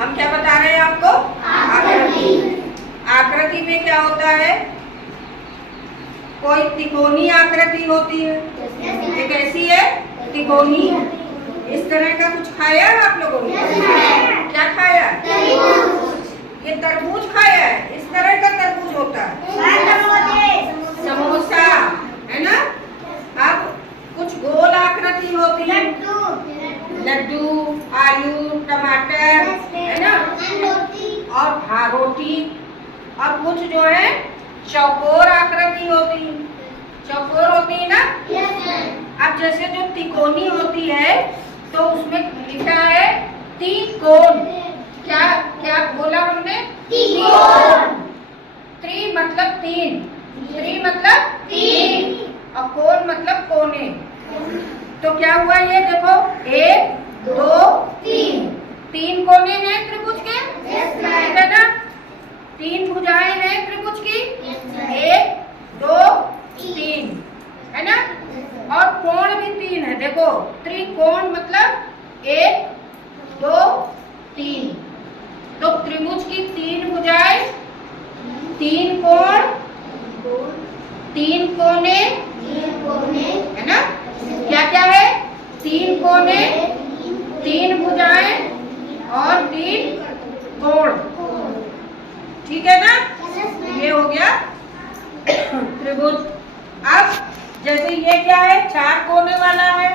हम क्या बता रहे हैं आपको? आकृति। आकृति में क्या होता है? कोई त्रिकोणीय आकृति होती है। ये कैसी है? त्रिकोणीय। इस तरह का कुछ खाया है आप लोगों ने? क्या खाया? ये तरबूज खाया है। इस तरह का तरबूज होता है, समोसा, है ना। अब कुछ गोल आकृति होती है, लड्डू, आलू, टमाटर, है ना, और रोटी। और कुछ जो है चौकोर आकृति होती है। चौकोर होती है ना। अब जैसे जो त्रिकोणी होती है तो उसमें लिखा है त्रिकोण। क्या क्या बोला हमने? त्रिकोण। त्रि मतलब तीन, त्रि मतलब तीन, और कोण मतलब कोने। तो क्या हुआ ये देखो, 1 2 3, 3 कोने हैं त्रिभुज के, ठीक है ना। 3 भुजाएं हैं त्रिभुज की, 1 2 3, है ना। और कोण भी 3 है, देखो त्रिकोण मतलब 1 2 3। तो त्रिभुज की 3 भुजाएं, 3 कोण, 3 कोने, है ना। क्या क्या है? 3 कोने, 3 भुजाएं और 3 कोण, ठीक है ना। ये हो गया त्रिभुज। अब जैसे ये क्या है? 4 कोने वाला है,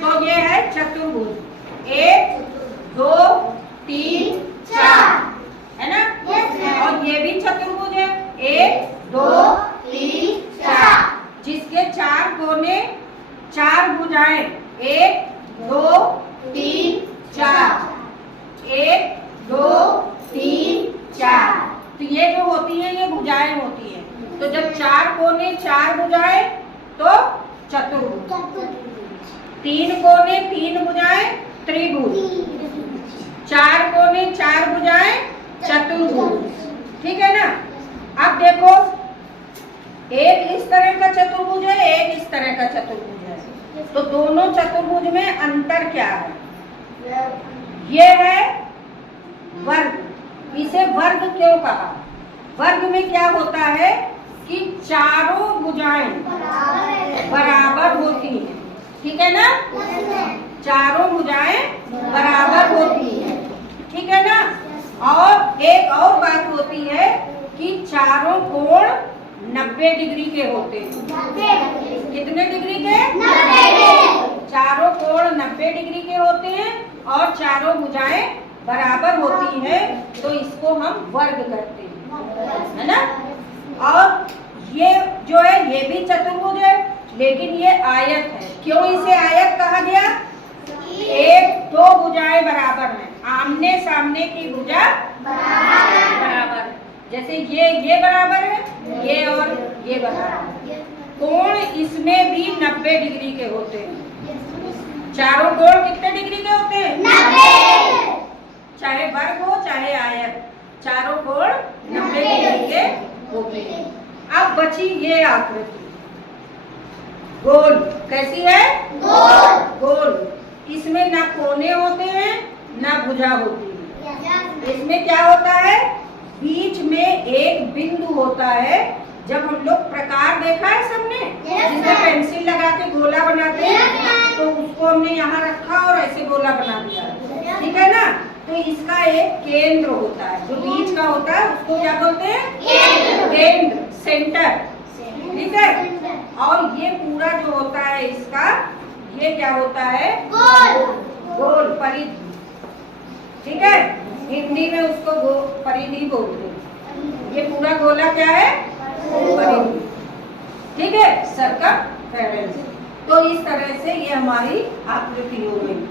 तो ये है चतुर्भुज। 1 2 3 4, है ना। और ये भी चतुर्भुज है, 1 2 3 4, जिसके 4 कोने, 4 भुजाएं, 1 2 3 4, 1 2 3 4। तो ये जो होती है ये भुजाएं होती है। तो जब 4 कोने 4 भुजाएं तो चतुर्भुज, 3 कोने 3 भुजाएं त्रिभुज, 4 कोने 4 भुजाएं चतुर्भुज, ठीक है ना। अब देखो, एक इस तरह का चतुर्भुज है, एक इस तरह का चतुर्भुज है। तो दोनों चतुर्भुज में अंतर क्या है? ये है वर्ग। इसे वर्ग क्यों कहा? वर्ग में क्या होता है कि चारों भुजाएं बराबर होती हैं, ठीक है ना। चारों भुजाएं बराबर होती हैं, ठीक है ना। और एक और बात होती है कि चारों कोण 90 डिग्री के होते हैं। कितने डिग्री के? 90 के। चारों कोण 90 डिग्री के होते हैं और चारों भुजाएं बराबर होती हैं, तो इसको हम वर्ग कहते हैं, है ना। और ये जो है ये भी चतुर्भुज है, लेकिन ये आयत है। क्यों इसे आयत कहा गया? 1 2 भुजाएं बराबर हैं, आमने सामने की भुजा बराबर। जैसे ये बराबर है, ये और ये बराबर है। कोण इसमें भी 90 डिग्री के होते हैं। चारों कोण कितने डिग्री के होते हैं? 90। चाहे वर्ग हो चाहे आयत, चारों कोण 90 डिग्री के होते हैं। अब बची ये आकृति गोल। कैसी है? गोल। गोल। इसमें ना कोने होते हैं ना भुजा होती है। इसमें क्या होता है? बीच में एक बिंदु होता है। जब हम लोग प्रकार देखा है सबने, जिसमें पेंसिल लगा के गोला बनाते हैं, तो उसको हमने यहाँ रखा और ऐसे गोला बना दिया, ठीक है ना। तो इसका एक केंद्र होता है, जो बीच का होता है उसको क्या बोलते हैं? केंद्र, सेंटर, ठीक है। और ये पूरा जो होता है इसका, ये क्या होता है? गोल, परिधि, ठीक है। हिंदी में उसको परिधि बोलते हैं। ये पूरा गोला क्या है? परिधि, ठीक है, सर्कमफेरेंस। तो इस तरह से ये हमारी आकृति हो गई।